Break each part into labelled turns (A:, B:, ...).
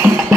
A: Thank you.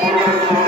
A: Yeah.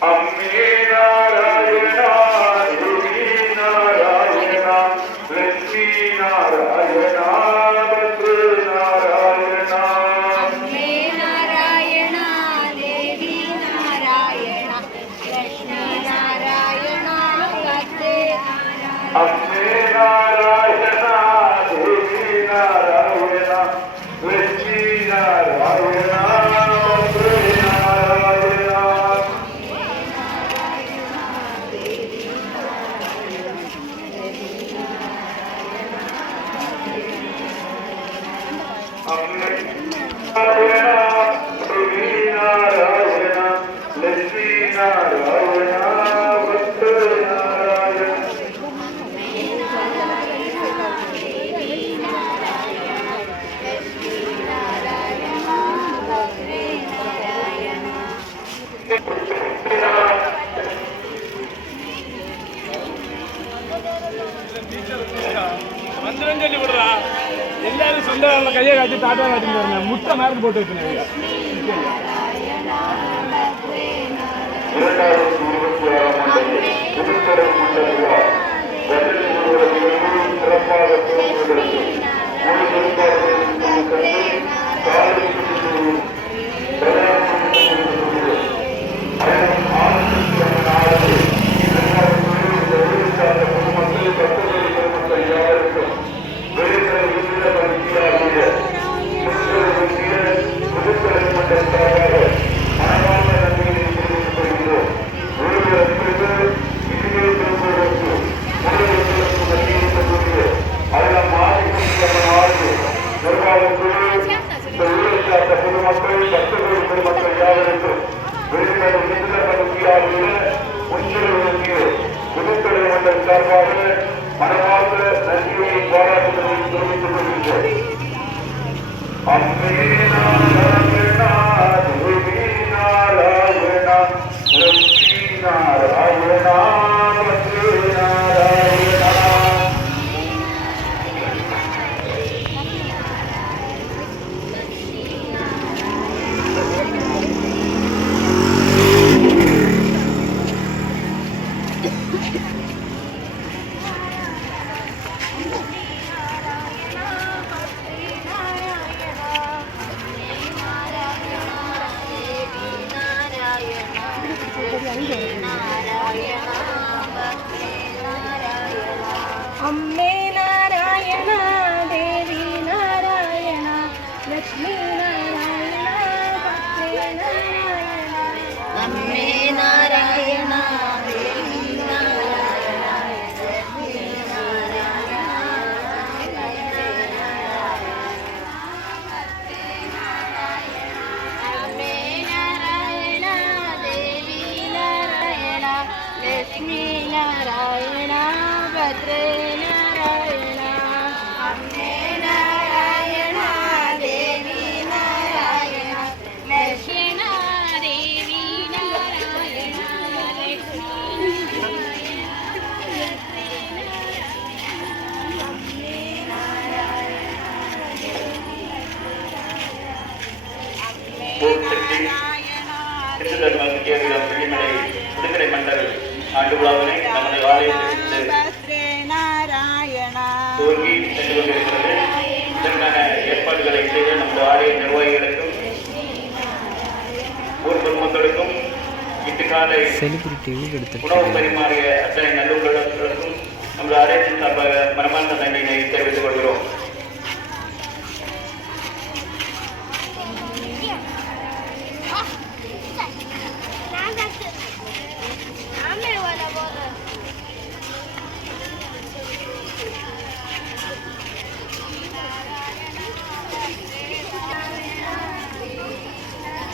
A: அம்மே
B: கையால கையை காய்ச்சி டாட்டா காட்டி வரணும் முட்டை மேரக்கு போட்டு
A: வச்சுனேன் விருதுநகர் விருதுநகர் இந்தியாவில் முன்சிலிருந்து புதுக்கடை மண்டல் சார்பாக மனமார்ந்த நன்றியை பாராட்டுதலை தெரிவித்துக் கொள்கின்றேன் அம்மே நாளாக நான் காலை உணவு பரிமாறிய அத்தனை நல்லுள்ளவர்களுக்கும் நமது ஆராய்ச்சி சார்பாக மரபார்ந்த நன்றியினை தெரிவித்துக் கொள்கிறோம்.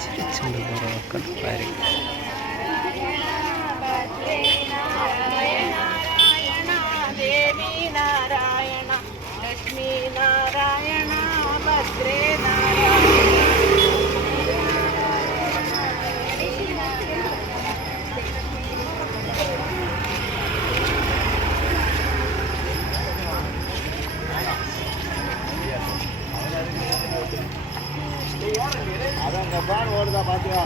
C: சிரிச்சுண்டு போகிற மக்கள் பாருங்கள் அதான் இந்த
D: பேர் ஓடுதா பாத்தியா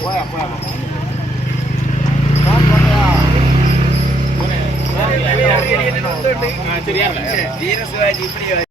D: போயா போயா சரியா வீர சிவாஜி இப்படி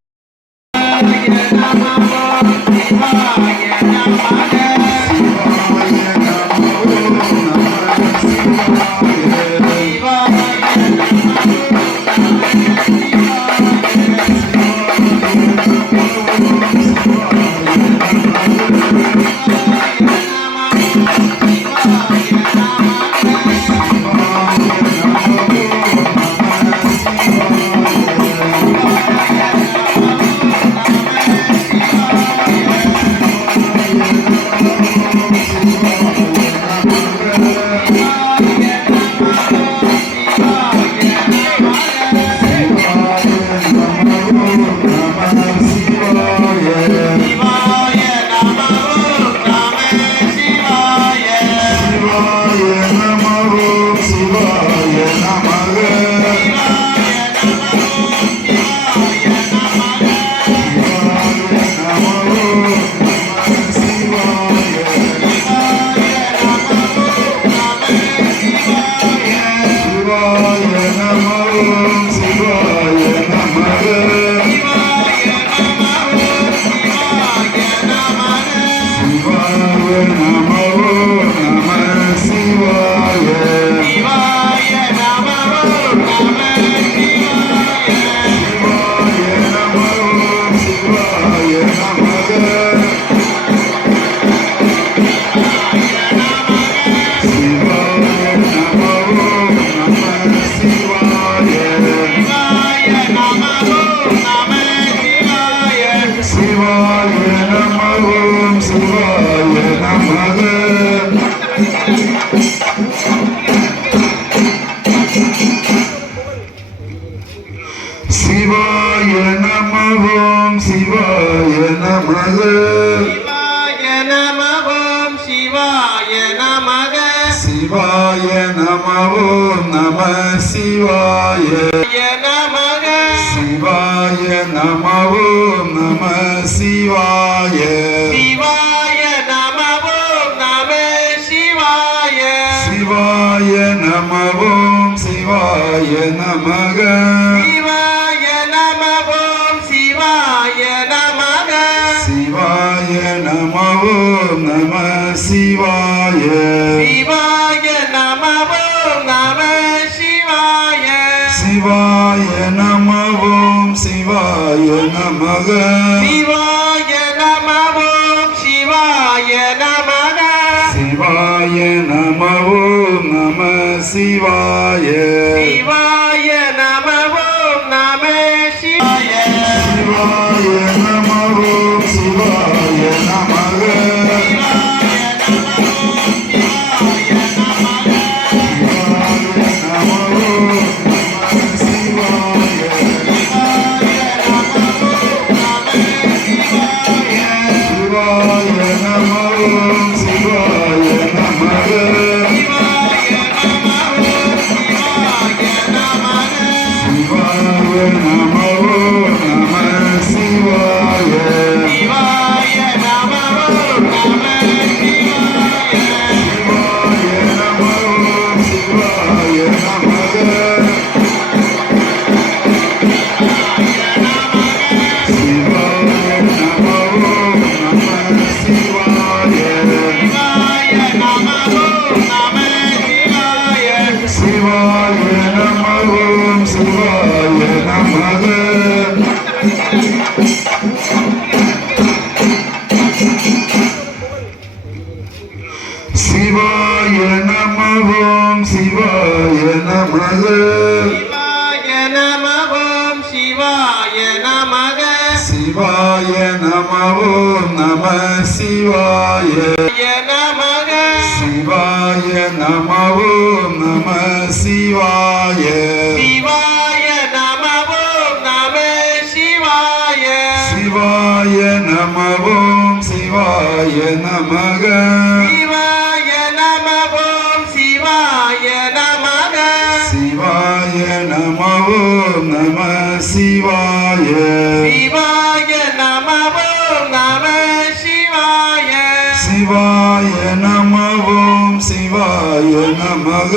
E: சிவாய நமவோம்
D: நம சிவாய. சிவாய நமவோம் நம சிவாய.
E: சிவாய நமவோம் சிவாய
D: நமக.
E: நமவோம் சிவாய நமக
D: சிவாய நமவோம் சிவாய நமக
E: சிவாய நமவோம்
D: நம சிவாய
E: சிவாய சிவாய
D: நமவோம் நம சிவாய. நமக சிவாய நமவோம் நம சிவாய.
E: சிவாய நமவோம் நம சிவாய.
D: சிவாய நமவோம் சிவாய நமக. சிவாய நமவோம் சிவாய நமக.
E: சிவாய நமவோம்
D: நம சிவாய
E: நமக.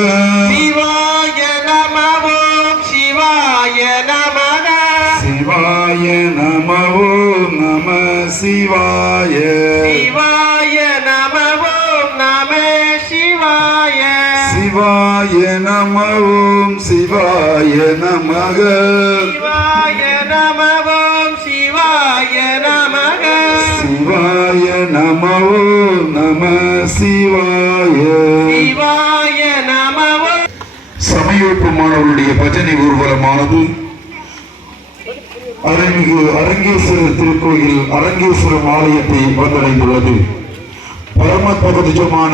D: சிவாய நமவோம் சிவாய நமக.
E: சிவாய நமவோம்
D: நம சிவாய.
E: சிவாய நமவோம் நம சிவாய.
D: சிவாய நமவோம் சிவாய நமக.
E: சிவாய நமவோம் சிவாய நமக.
D: சிவாய நமவோம் நம சிவாய. சமயப்பு மாணவர்களுடைய பஜனை ஊர்வலமானது அரங்கு அரங்கேஸ்வரர் திருக்கோயில் அரங்கேஸ்வரம் ஆலயத்தை வந்தடைந்துள்ளது. பரம பகுதிஜமான